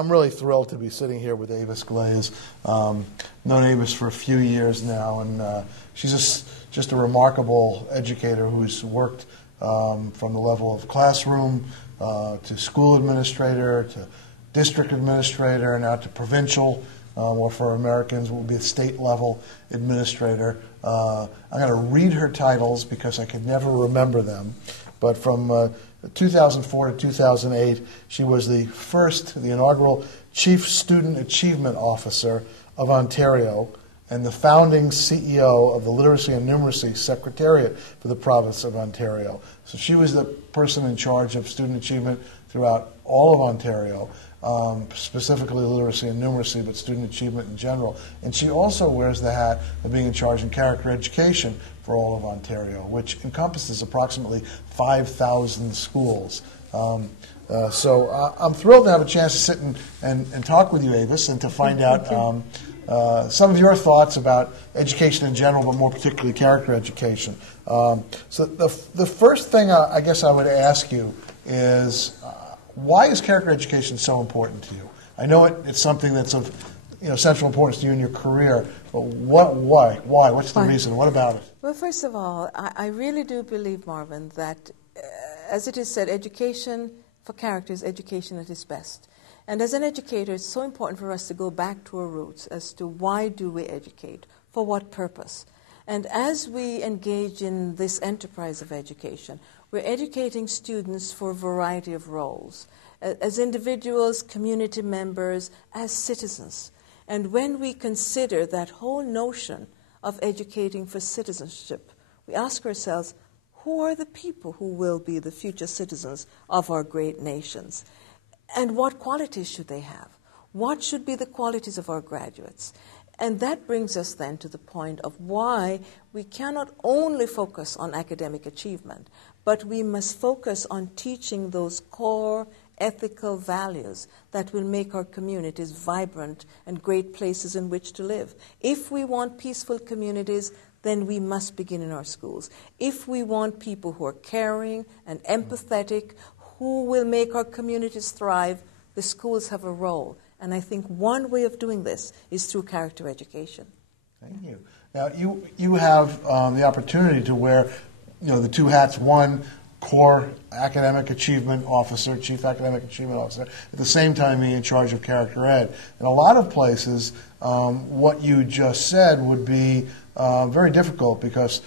I'm really thrilled to be sitting here with Avis Glaze. Known Avis for a few years now, and she's just a remarkable educator who's worked from the level of classroom to school administrator to district administrator, now to provincial, or for Americans will be a state level administrator. I'm going to read her titles because I could never remember them, but from 2004 to 2008, she was the inaugural Chief Student Achievement Officer of Ontario and the founding CEO of the Literacy and Numeracy Secretariat for the province of Ontario. So she was the person in charge of student achievement throughout all of Ontario, specifically literacy and numeracy, but student achievement in general. And she also wears the hat of being in charge in character education for all of Ontario, which encompasses approximately 5,000 schools. So I'm thrilled to have a chance to sit and talk with you, Avis, and to find out some of your thoughts about education in general, but more particularly character education. So the first thing I guess I would ask you is, why is character education so important to you? I know it's something that's of central importance to you in your career, but why? What's the reason? What about it? Well, first of all, I really do believe, Marvin, that as it is said, education for character is education at its best. And as an educator, it's so important for us to go back to our roots as to why do we educate, for what purpose. And as we engage in this enterprise of education, we're educating students for a variety of roles, as individuals, community members, as citizens. And when we consider that whole notion of educating for citizenship, we ask ourselves, who are the people who will be the future citizens of our great nations? And what qualities should they have? What should be the qualities of our graduates? And that brings us then to the point of why we cannot only focus on academic achievement, but we must focus on teaching those core ethical values that will make our communities vibrant and great places in which to live. If we want peaceful communities, then we must begin in our schools. If we want people who are caring and empathetic, who will make our communities thrive, the schools have a role. And I think one way of doing this is through character education. Thank you. Now, you have the opportunity to wear the two hats, one core academic achievement officer, chief academic achievement officer, at the same time being in charge of character ed. In a lot of places, what you just said would be very difficult because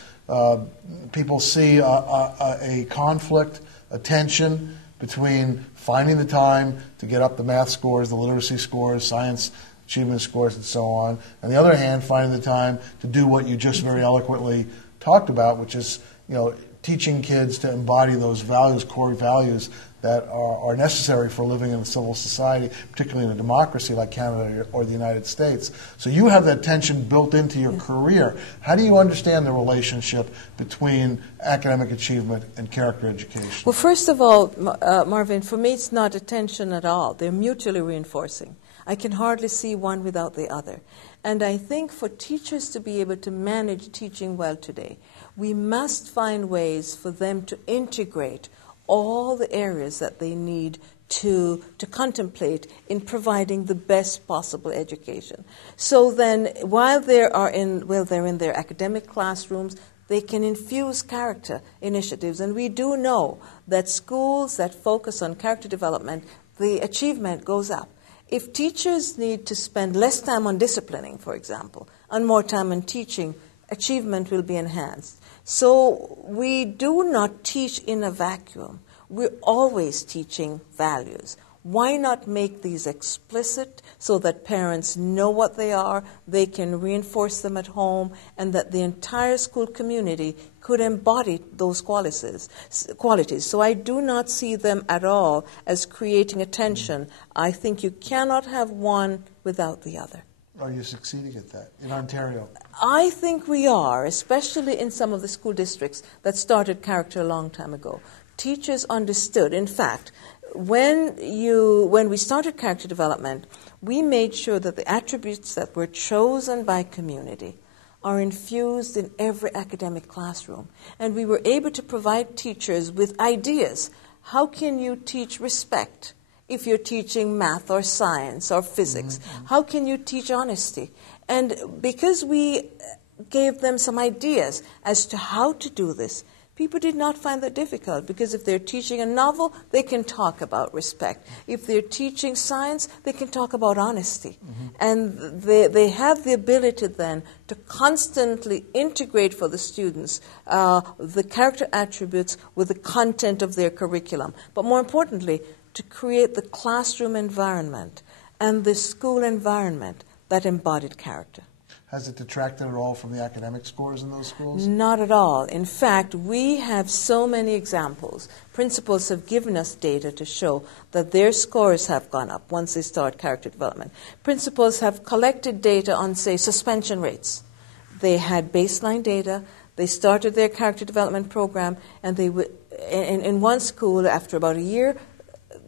people see a conflict, a tension between finding the time to get up the math scores, the literacy scores, science achievement scores, and so on. On the other hand, finding the time to do what you just very eloquently talked about, which is teaching kids to embody those values, core values that are necessary for living in a civil society, particularly in a democracy like Canada or the United States. So you have that tension built into your career. How do you understand the relationship between academic achievement and character education? Well, first of all, Marvin, for me it's not a tension at all. They're mutually reinforcing. I can hardly see one without the other. And I think for teachers to be able to manage teaching well today, we must find ways for them to integrate all the areas that they need to contemplate in providing the best possible education. So then, while they're in their academic classrooms, they can infuse character initiatives. And we do know that schools that focus on character development, the achievement goes up. If teachers need to spend less time on disciplining, for example, and more time on teaching, achievement will be enhanced. So we do not teach in a vacuum. We're always teaching values. Why not make these explicit so that parents know what they are, they can reinforce them at home, and that the entire school community could embody those qualities. So I do not see them at all as creating a tension. I think you cannot have one without the other. Are you succeeding at that in Ontario? I think we are, especially in some of the school districts that started character a long time ago. Teachers understood. In fact, when we started character development, we made sure that the attributes that were chosen by community are infused in every academic classroom. And we were able to provide teachers with ideas. How can you teach respect if you're teaching math or science or physics? How can you teach honesty? And because we gave them some ideas as to how to do this, people did not find that difficult, because if they're teaching a novel, they can talk about respect. If they're teaching science, they can talk about honesty. And they have the ability then to constantly integrate for the students the character attributes with the content of their curriculum. But more importantly, to create the classroom environment and the school environment that embodied character. Has it detracted at all from the academic scores in those schools? Not at all. In fact, we have so many examples. Principals have given us data to show that their scores have gone up once they start character development. Principals have collected data on, say, suspension rates. They had baseline data. They started their character development program, and they in one school, after about a year,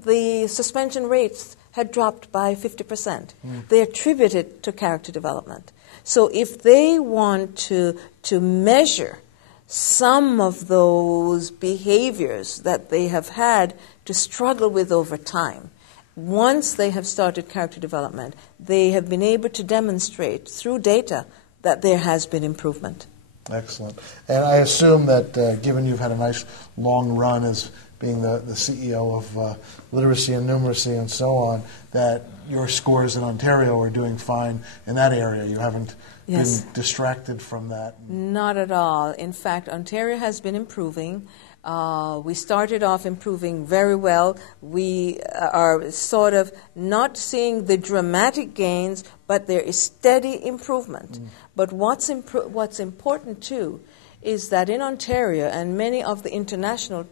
the suspension rates had dropped by 50%. They attribute it to character development. So if they want to measure some of those behaviors that they have had to struggle with over time, once they have started character development, they have been able to demonstrate through data that there has been improvement. Excellent. And I assume that given you've had a nice long run as being the CEO of literacy and numeracy and so on, that your scores in Ontario are doing fine in that area. You haven't been distracted from that. Not at all. In fact, Ontario has been improving. We started off improving very well. We are sort of not seeing the dramatic gains, but there is steady improvement. But what's important, too, is that in Ontario, and many of the international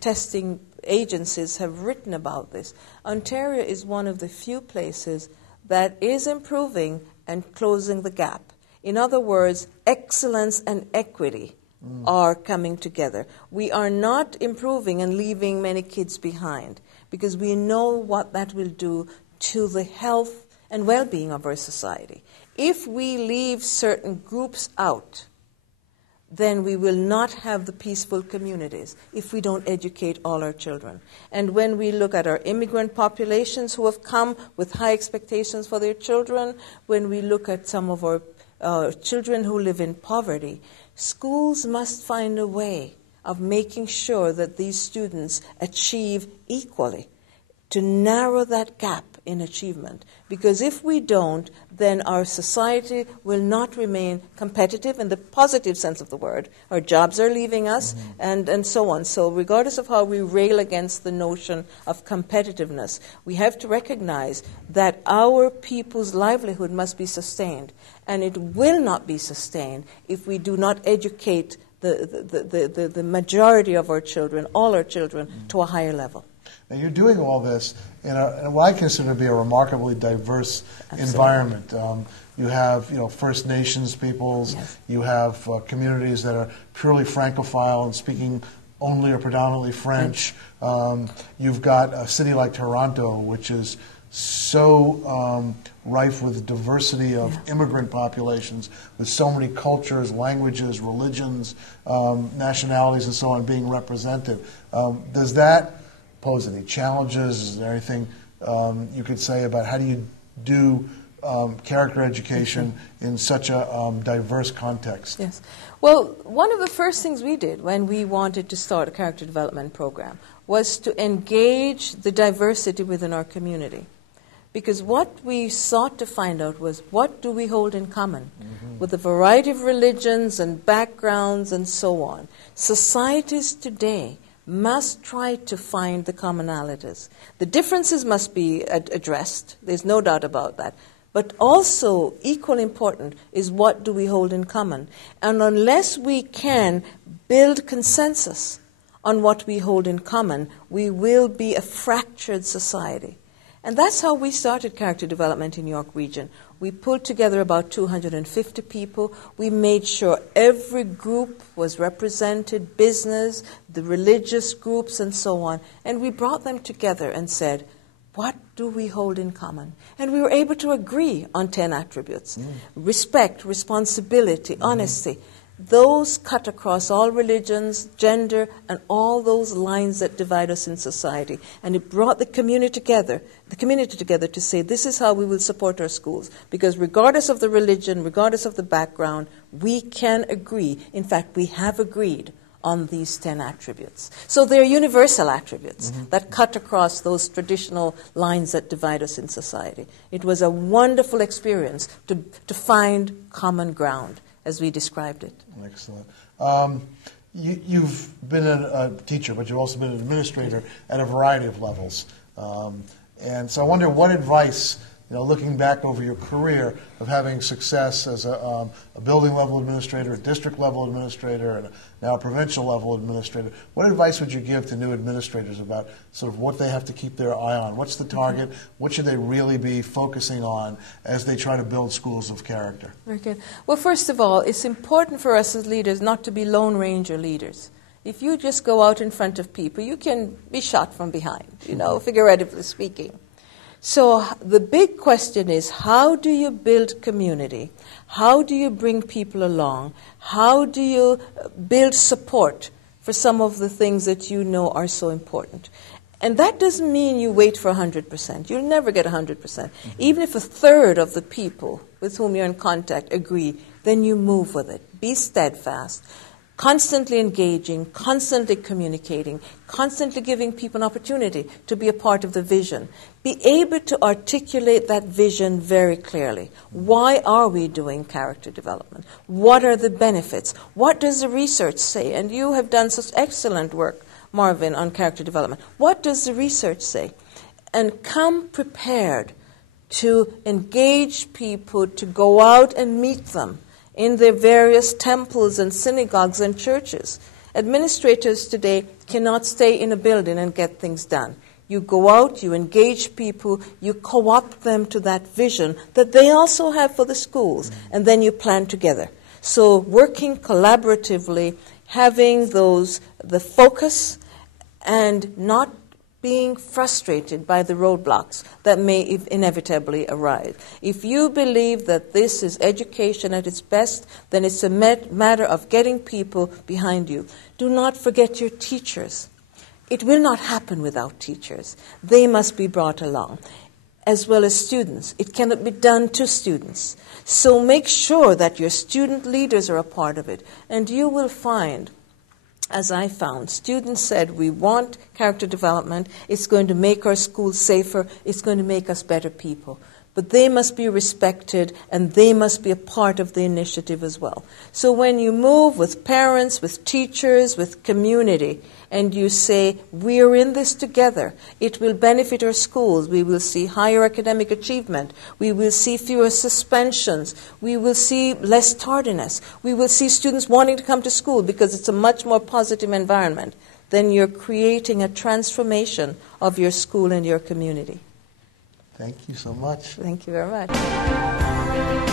testing agencies have written about this, Ontario is one of the few places that is improving and closing the gap. In other words, excellence and equity are coming together. We are not improving and leaving many kids behind, because we know what that will do to the health and well-being of our society. If we leave certain groups out, then we will not have the peaceful communities if we don't educate all our children. And when we look at our immigrant populations who have come with high expectations for their children, when we look at some of our children who live in poverty, schools must find a way of making sure that these students achieve equally, to narrow that gap in achievement. Because if we don't, then our society will not remain competitive in the positive sense of the word. Our jobs are leaving us, and so on. So regardless of how we rail against the notion of competitiveness, we have to recognize that our people's livelihood must be sustained. And it will not be sustained if we do not educate the majority of our children, all our children, to a higher level. Now, you're doing all this in what I consider to be a remarkably diverse environment. You have, First Nations peoples. You have communities that are purely Francophile and speaking only or predominantly French. You've got a city like Toronto, which is so rife with diversity of immigrant populations, with so many cultures, languages, religions, nationalities, and so on being represented. Does that pose any challenges? Is there anything you could say about how do you do character education in such a diverse context? Yes. Well, one of the first things we did when we wanted to start a character development program was to engage the diversity within our community. Because what we sought to find out was, what do we hold in common with a variety of religions and backgrounds and so on? Societies today must try to find the commonalities. The differences must be addressed. There's no doubt about that. But also, equally important, is what do we hold in common? And unless we can build consensus on what we hold in common, we will be a fractured society. And that's how we started character development in York Region. We pulled together about 250 people. We made sure every group was represented, business, the religious groups, and so on. And we brought them together and said, what do we hold in common? And we were able to agree on 10 attributes. Respect, responsibility, honesty. those cut across all religions, gender, and all those lines that divide us in society. And it brought the community together to say, this is how we will support our schools. Because regardless of the religion, regardless of the background, we can agree. In fact, we have agreed on these 10 attributes. So they're universal attributes that cut across those traditional lines that divide us in society. It was a wonderful experience to find common ground, as we described it. Excellent. You've been a teacher, but you've also been an administrator at a variety of levels. And so I wonder what advice, looking back over your career of having success as a building level administrator, a district level administrator, and now a provincial level administrator, what advice would you give to new administrators about sort of what they have to keep their eye on? What's the target? What should they really be focusing on as they try to build schools of character? Very good. Well, first of all, it's important for us as leaders not to be Lone Ranger leaders. If you just go out in front of people, you can be shot from behind, figuratively speaking. So the big question is, how do you build community? How do you bring people along? How do you build support for some of the things that you know are so important? And that doesn't mean you wait for 100%. You'll never get 100%. Even if a third of the people with whom you're in contact agree, then you move with it. Be steadfast. Constantly engaging, constantly communicating, constantly giving people an opportunity to be a part of the vision. Be able to articulate that vision very clearly. Why are we doing character development? What are the benefits? What does the research say? And you have done such excellent work, Marvin, on character development. What does the research say? And come prepared to engage people, to go out and meet them in their various temples and synagogues and churches. Administrators today cannot stay in a building and get things done. You go out, you engage people, you co-opt them to that vision that they also have for the schools, and then you plan together. So working collaboratively, having the focus, and not being frustrated by the roadblocks that may inevitably arise. If you believe that this is education at its best, then it's a matter of getting people behind you. Do not forget your teachers. It will not happen without teachers. They must be brought along, as well as students. It cannot be done to students. So make sure that your student leaders are a part of it, and you will find, as I found, students said, we want character development, it's going to make our schools safer, it's going to make us better people. But they must be respected, and they must be a part of the initiative as well. So when you move with parents, with teachers, with community, and you say, we're in this together, it will benefit our schools, we will see higher academic achievement, we will see fewer suspensions, we will see less tardiness, we will see students wanting to come to school because it's a much more positive environment, then you're creating a transformation of your school and your community. Thank you so much. Thank you very much.